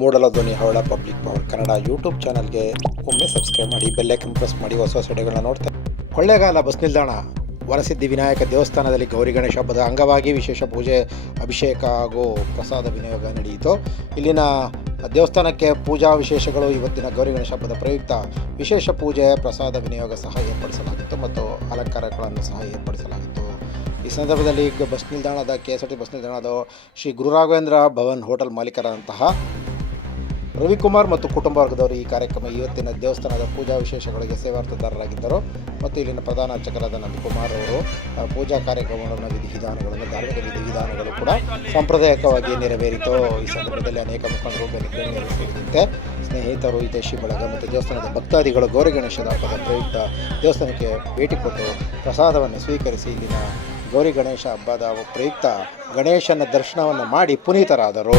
ಮೂಡಲ ಧ್ವನಿ ಹವಳ public power Kannada YouTube ಚಾನಲ್ಗೆ ಒಮ್ಮೆ ಸಬ್ಸ್ಕ್ರೈಬ್ ಮಾಡಿ ಬೆಲ್ಲೈಕನ್ ಪ್ರೆಸ್ ಮಾಡಿ, ಹೊಸ ಹೊಸ ವಿಡಿಯೋಗಳನ್ನ ನೋಡ್ತಾ ಕೊಳ್ಳೇಗಾಲ ಬಸ್ ನಿಲ್ದಾಣ. ವರಸಿದ್ಧಿ ವಿನಾಯಕ ದೇವಸ್ಥಾನದಲ್ಲಿ ಗೌರಿ ಗಣೇಶ ಹಬ್ಬದ ಅಂಗವಾಗಿ ವಿಶೇಷ ಪೂಜೆ, ಅಭಿಷೇಕ ಹಾಗೂ ಪ್ರಸಾದ ವಿನಿಯೋಗ ನಡೆಯಿತು. ಇಲ್ಲಿನ ದೇವಸ್ಥಾನಕ್ಕೆ ಪೂಜಾ ವಿಶೇಷಗಳು ಇವತ್ತಿನ ಗೌರಿ ಗಣೇಶ ಹಬ್ಬದ ಪ್ರಯುಕ್ತ ವಿಶೇಷ ಪೂಜೆ, ಪ್ರಸಾದ ವಿನಿಯೋಗ ಸಹ ಏರ್ಪಡಿಸಲಾಗಿತ್ತು ಮತ್ತು ಅಲಂಕಾರಗಳನ್ನು ಸಹ ಏರ್ಪಡಿಸಲಾಗಿತ್ತು. ಈ ಸಂದರ್ಭದಲ್ಲಿ ಬಸ್ ನಿಲ್ದಾಣದ K S R T bus ನಿಲ್ದಾಣದ ಶ್ರೀ ಗುರುರಾಘವೇಂದ್ರ ಭವನ್ ಹೋಟೆಲ್ ಮಾಲೀಕರಾದಂತಹ ರವಿಕುಮಾರ್ ಮತ್ತು ಕುಟುಂಬ ವರ್ಗದವರು ಈ ಕಾರ್ಯಕ್ರಮ ಇವತ್ತಿನ ದೇವಸ್ಥಾನದ ಪೂಜಾ ವಿಶೇಷಗಳಿಗೆ ಸೇವಾರ್ಥದಾರರಾಗಿದ್ದರು ಮತ್ತು ಇಲ್ಲಿನ ಪ್ರಧಾನ ಅರ್ಚಕರಾದ ನಂದಕುಮಾರ್ ಅವರು ಪೂಜಾ ಕಾರ್ಯಕ್ರಮಗಳನ್ನು ವಿಧಿವಿಧಾನಗಳನ್ನು ಧಾರ್ಮಿಕ ವಿಧಿವಿಧಾನಗಳು ಕೂಡ ಸಾಂಪ್ರದಾಯಿಕವಾಗಿ ನೆರವೇರಿತು. ಈ ಸಂದರ್ಭದಲ್ಲಿ ಅನೇಕ ಮುಖಂಡರು, ಗಣ್ಯರು ಸೇರಿದಂತೆ ಸ್ನೇಹಿತರು ಹಿತೈಷಿ ಬಳಗ ಮತ್ತು ದೇವಸ್ಥಾನದ ಭಕ್ತಾದಿಗಳು ಗೌರಿ ಗಣೇಶದ ಹಬ್ಬದ ಪ್ರಯುಕ್ತ ದೇವಸ್ಥಾನಕ್ಕೆ ಭೇಟಿ ಕೊಟ್ಟು ಪ್ರಸಾದವನ್ನು ಸ್ವೀಕರಿಸಿ ಇಲ್ಲಿನ ಗೌರಿ ಗಣೇಶ ಹಬ್ಬದ ಪ್ರಯುಕ್ತ ಗಣೇಶನ ದರ್ಶನವನ್ನು ಮಾಡಿ ಪುನೀತರಾದರು.